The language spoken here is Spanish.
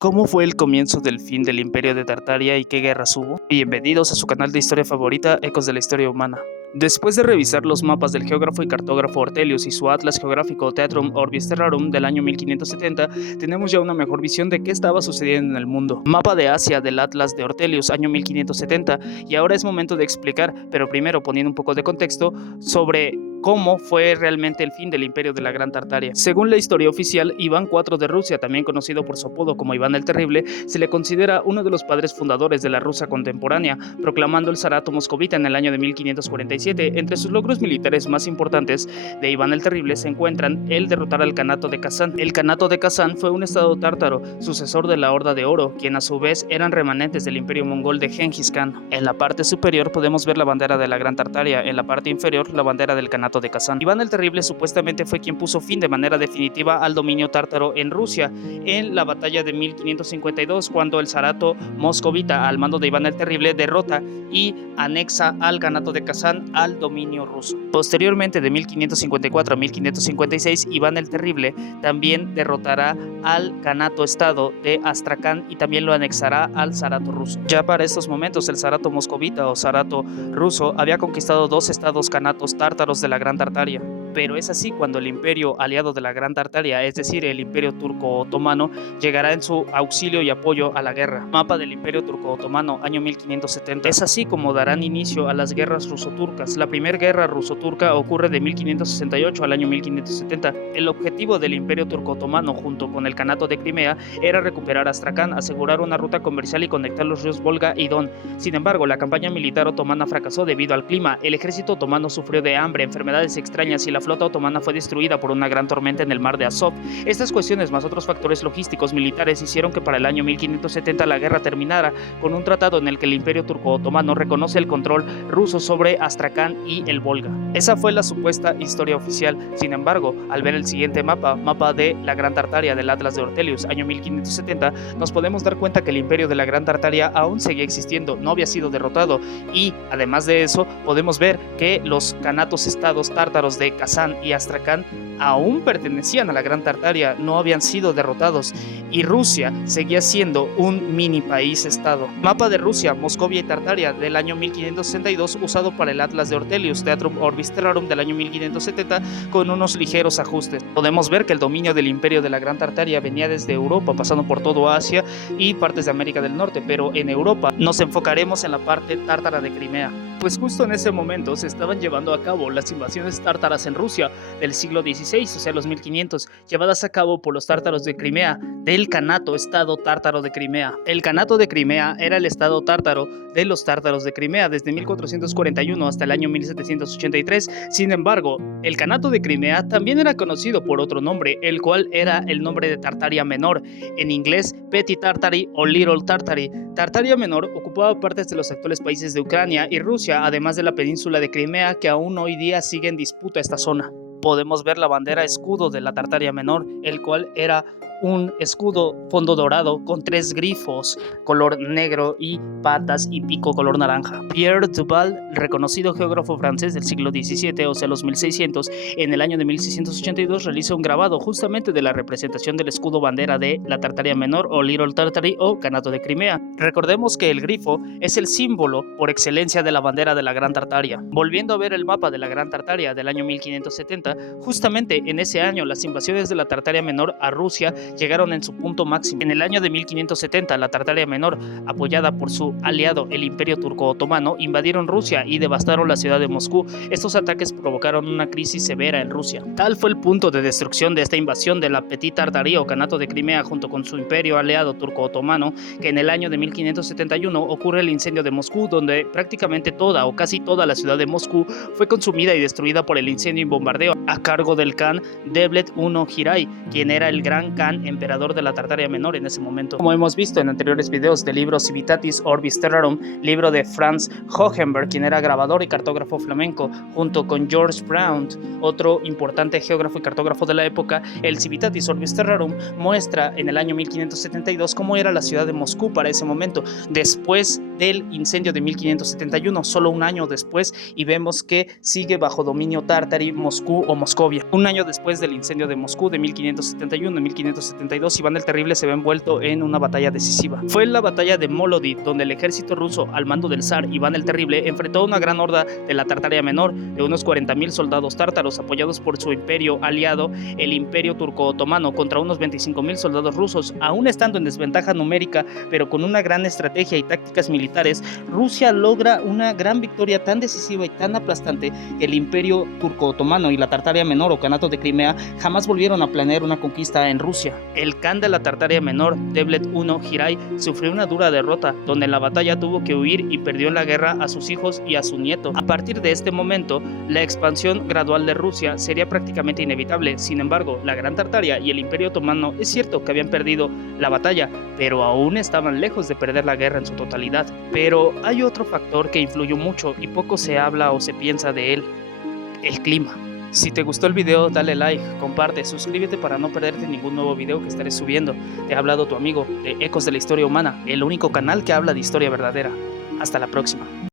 ¿Cómo fue el comienzo del fin del Imperio de Tartaria y qué guerras hubo? Bienvenidos a su canal de historia favorita, Ecos de la Historia Humana. Después de revisar los mapas del geógrafo y cartógrafo Ortelius y su atlas geográfico Theatrum Orbis Terrarum del año 1570, tenemos ya una mejor visión de qué estaba sucediendo en el mundo. Mapa de Asia del atlas de Ortelius, año 1570, y ahora es momento de explicar, pero primero poniendo un poco de contexto, sobre cómo fue realmente el fin del imperio de la Gran Tartaria. Según la historia oficial, Iván IV de Rusia, también conocido por su apodo como Iván el Terrible, se le considera uno de los padres fundadores de la Rusia contemporánea, proclamando el zarato moscovita en el año de 1547. Entre sus logros militares más importantes de Iván el Terrible se encuentran el derrotar al Kanato de Kazán. El Kanato de Kazán fue un estado tártaro, sucesor de la Horda de Oro, quien a su vez eran remanentes del imperio mongol de Genghis Khan. En la parte superior podemos ver la bandera de la Gran Tartaria, en la parte inferior la bandera del Kanato de Kazán. Iván el Terrible supuestamente fue quien puso fin de manera definitiva al dominio tártaro en Rusia en la batalla de 1552, cuando el zarato moscovita al mando de Iván el Terrible derrota y anexa al Kanato de Kazán al dominio ruso. Posteriormente, de 1554 a 1556, Iván el Terrible también derrotará al Kanato Estado de Astracán y también lo anexará al zarato ruso. Ya para estos momentos el zarato moscovita o zarato ruso había conquistado dos estados kanatos tártaros de la Gran Tartaria. Pero es así cuando el imperio aliado de la Gran Tartaria, es decir, el imperio turco-otomano, llegará en su auxilio y apoyo a la guerra. Mapa del imperio turco-otomano, año 1570. Es así como darán inicio a las guerras ruso-turcas. La primera guerra ruso-turca ocurre de 1568 al año 1570. El objetivo del imperio turco-otomano, junto con el Kanato de Crimea, era recuperar Astracán, asegurar una ruta comercial y conectar los ríos Volga y Don. Sin embargo, la campaña militar otomana fracasó debido al clima. El ejército otomano sufrió de hambre, enfermedades extrañas y la flota otomana fue destruida por una gran tormenta en el mar de Azov. Estas cuestiones más otros factores logísticos militares hicieron que para el año 1570 la guerra terminara con un tratado en el que el imperio turco-otomano reconoce el control ruso sobre Astracán y el Volga. Esa fue la supuesta historia oficial. Sin embargo, al ver el siguiente mapa de la Gran Tartaria del Atlas de Ortelius, año 1570, nos podemos dar cuenta que el imperio de la Gran Tartaria aún seguía existiendo, no había sido derrotado, y además de eso podemos ver que los kanatos estados tártaros de Kazán y Astracán aún pertenecían a la Gran Tartaria, no habían sido derrotados, y Rusia seguía siendo un mini país estado. Mapa de Rusia, Moscovia y Tartaria del año 1562, usado para el Atlas de Ortelius, Theatrum Orbis Terrarum del año 1570, con unos ligeros ajustes. Podemos ver que el dominio del imperio de la Gran Tartaria venía desde Europa, pasando por todo Asia y partes de América del Norte, pero en Europa nos enfocaremos en la parte tártara de Crimea. Pues justo en ese momento se estaban llevando a cabo las invasiones tártaras en Rusia del siglo XVI, o sea los 1500, llevadas a cabo por los tártaros de Crimea, del Kanato Estado Tártaro de Crimea. El Kanato de Crimea era el estado tártaro de los tártaros de Crimea desde 1441 hasta el año 1783. Sin embargo, el Kanato de Crimea también era conocido por otro nombre, el cual era el nombre de Tartaria Menor, en inglés Petit Tartary o Little Tartary. Tartaria Menor ocupaba partes de los actuales países de Ucrania y Rusia, además de la península de Crimea, que aún hoy día sigue en disputa esta zona. Podemos ver la bandera escudo de la Tartaria Menor, el cual era un escudo fondo dorado con tres grifos color negro y patas y pico color naranja. Pierre Duval, reconocido geógrafo francés del siglo XVII, o sea los 1600, en el año de 1682 realiza un grabado justamente de la representación del escudo bandera de la Tartaria Menor o Little Tartary o Kanato de Crimea. Recordemos que el grifo es el símbolo por excelencia de la bandera de la Gran Tartaria. Volviendo a ver el mapa de la Gran Tartaria del año 1570, justamente en ese año las invasiones de la Tartaria Menor a Rusia llegaron en su punto máximo. En el año de 1570, la Tartaria Menor, apoyada por su aliado el Imperio Turco-Otomano, invadieron Rusia y devastaron la ciudad de Moscú. Estos ataques provocaron una crisis severa en Rusia. Tal fue el punto de destrucción de esta invasión de la Petit Tartarie o Kanato de Crimea junto con su imperio aliado Turco-Otomano, que en el año de 1571 ocurre el incendio de Moscú, donde prácticamente toda o casi toda la ciudad de Moscú fue consumida y destruida por el incendio y bombardeo a cargo del Khan Devlet I Giray, quien era el gran Khan emperador de la Tartaria Menor en ese momento. Como hemos visto en anteriores videos del libro Civitatis Orbis Terrarum, libro de Franz Hohenberg, quien era grabador y cartógrafo flamenco, junto con George Brown, otro importante geógrafo y cartógrafo de la época, el Civitatis Orbis Terrarum muestra en el año 1572 cómo era la ciudad de Moscú para ese momento, después del incendio de 1571, solo un año después, y vemos que sigue bajo dominio tártari Moscú o Moscovia. Un año después del incendio de Moscú de 1571 y 1572, 472 Iván el Terrible se ve envuelto en una batalla decisiva. Fue en la batalla de Molodí donde el ejército ruso al mando del zar Iván el Terrible enfrentó a una gran horda de la Tartaria Menor de unos 40.000 soldados tártaros apoyados por su imperio aliado, el Imperio Turco-Otomano, contra unos 25.000 soldados rusos. Aún estando en desventaja numérica, pero con una gran estrategia y tácticas militares, Rusia logra una gran victoria tan decisiva y tan aplastante que el Imperio Turco-Otomano y la Tartaria Menor o Kanato de Crimea jamás volvieron a planear una conquista en Rusia. El Khan de la Tartaria Menor, Devlet I Giray, sufrió una dura derrota, donde en la batalla tuvo que huir y perdió en la guerra a sus hijos y a su nieto. A partir de este momento, la expansión gradual de Rusia sería prácticamente inevitable. Sin embargo, la Gran Tartaria y el Imperio Otomano es cierto que habían perdido la batalla, pero aún estaban lejos de perder la guerra en su totalidad. Pero hay otro factor que influyó mucho y poco se habla o se piensa de él: el clima. Si te gustó el video, dale like, comparte, suscríbete para no perderte ningún nuevo video que estaré subiendo. Te ha hablado tu amigo de Ecos de la Historia Humana, el único canal que habla de historia verdadera. Hasta la próxima.